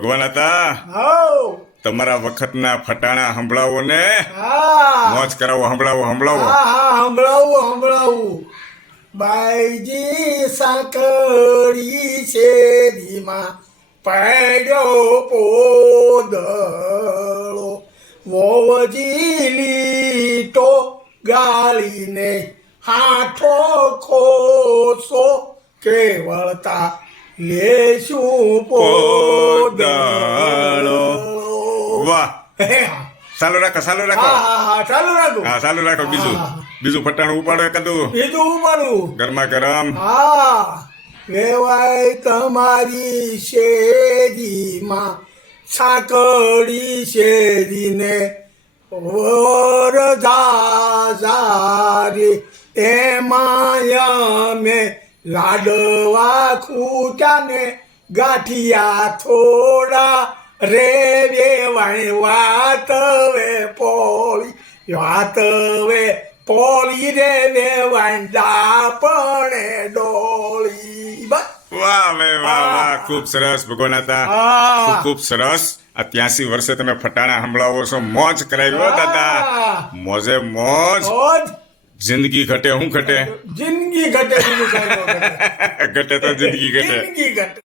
ભગવાન હતા હાઉ તમારા વખતના ફટાણા સંભળાવો ને હા મોજ કરાવો સંભળાવો હા સંભળાવું બાઈજી સાંકળી શેરીમાં પડ્યો પોદળો વોવજી લીટો ગાળીને હાથો ખોસો કેવળતા લેશું પોદળો વાહ હે ચાલુ રાખો હા ચાલુ રાખો હા ચાલુ રાખો બીજું ફટાણું ઉપાડો એકાદું બીજું ઉપાડું ગરમા ગરમ હા લેવાય તમારી શેરીમાં સાંકળી શેરીને વરજારે એમાં અમે લાડવા ખૂટ્યાને ગાંઠિયા થોડા રે વેવાય વાતવે પોળી રે વેવાય પણ ડોળી બસ વાહ વાહ ખૂબ સરસ ભગવાન હતા ખૂબ સરસ આ 83 વર્ષે તમે ફટાણા સંભળાવો છો મોજ કરાવ્યો દાદા મોજે મોજ જિંદગી ઘટે હું ઘટે જિંદગી ઘટે ઘટે તો જિંદગી ઘટે જિંદગી ઘટે